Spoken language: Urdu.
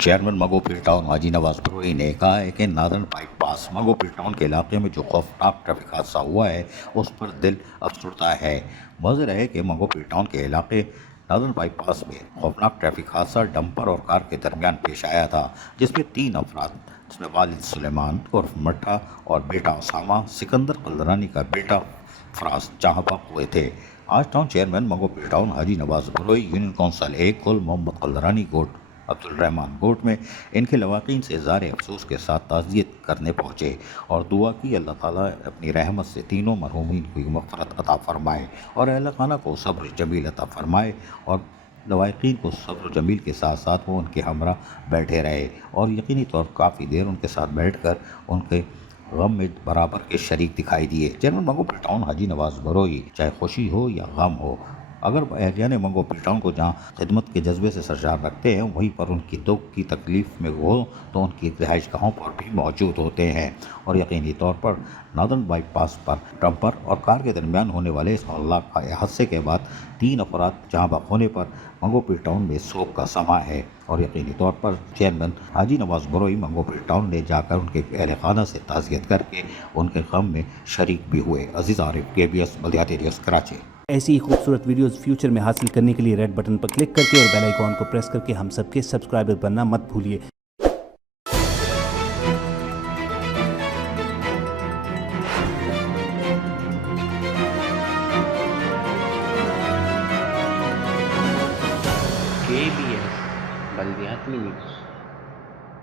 چیئرمین مغوپیر ٹاؤن حاجی نواز بروئی نے کہا ہے کہ نادرن بائی پاس مغوپیر ٹاؤن کے علاقے میں جو خوفناک ٹریفک حادثہ ہوا ہے اس پر دل افسردہ ہے۔ واضح ہے کہ مغوپیر ٹاؤن کے علاقے نادرن بائی پاس میں خوفناک ٹریفک حادثہ ڈمپر اور کار کے درمیان پیش آیا تھا، جس میں 3 افراد جس میں والد سلیمان عرف مٹھا اور بیٹا اسامہ سکندر قلدرانی کا بیٹا فراز جہاں بحق ہوئے تھے۔ آج ٹاؤن چیئرمین مغوپیر ٹاؤن حاجی نواز بروئی، یونین کونسل 1 گل محمد قلدرانی گوٹ عبدالرحمان گوٹ میں ان کے لواحقین سے اظہار افسوس کے ساتھ تعزیت کرنے پہنچے اور دعا کی اللہ تعالیٰ اپنی رحمت سے تینوں مرحومین کو مغفرت عطا فرمائے اور اہل خانہ کو صبر جمیل عطا فرمائے، اور لواحقین کو صبر جمیل کے ساتھ ساتھ وہ ان کے ہمراہ بیٹھے رہے اور یقینی طور پر کافی دیر ان کے ساتھ بیٹھ کر ان کے غم میں برابر کے شریک دکھائی دیے۔ چیئرمین مغوپیر ٹاؤن حاجی نواز بروئی، چاہے خوشی ہو یا غم ہو، اگر اہلیان مغوپیر ٹاؤن کو جہاں خدمت کے جذبے سے سرشار رکھتے ہیں وہیں پر ان کی دکھ کی تکلیف میں ہو تو ان کی رہائش گاہوں پر بھی موجود ہوتے ہیں، اور یقینی طور پر نادرن بائی پاس پر ڈمپر اور کار کے درمیان ہونے والے اس ہولناک حادثے کے بعد 3 افراد جہاں بحق ہونے پر مغوپیر ٹاؤن میں سوگ کا سماں ہے، اور یقینی طور پر چیئرمین حاجی نواز بروئی مغوپیر ٹاؤن نے جا کر ان کے اہل خانہ سے تعزیت کر کے ان کے غم میں شریک بھی ہوئے۔ عزیز عارف، KBS بلدیاتی نیوز کراچی۔ ایسی ہی خوبصورت ویڈیوز فیوچر میں حاصل کرنے کے لیے ریڈ بٹن پر کلک کر کے اور بیل آئیکن کو پریس کر کے ہم سب کے سبسکرائبر بننا مت بھولیے۔ KBS بلدیاتی نیوز۔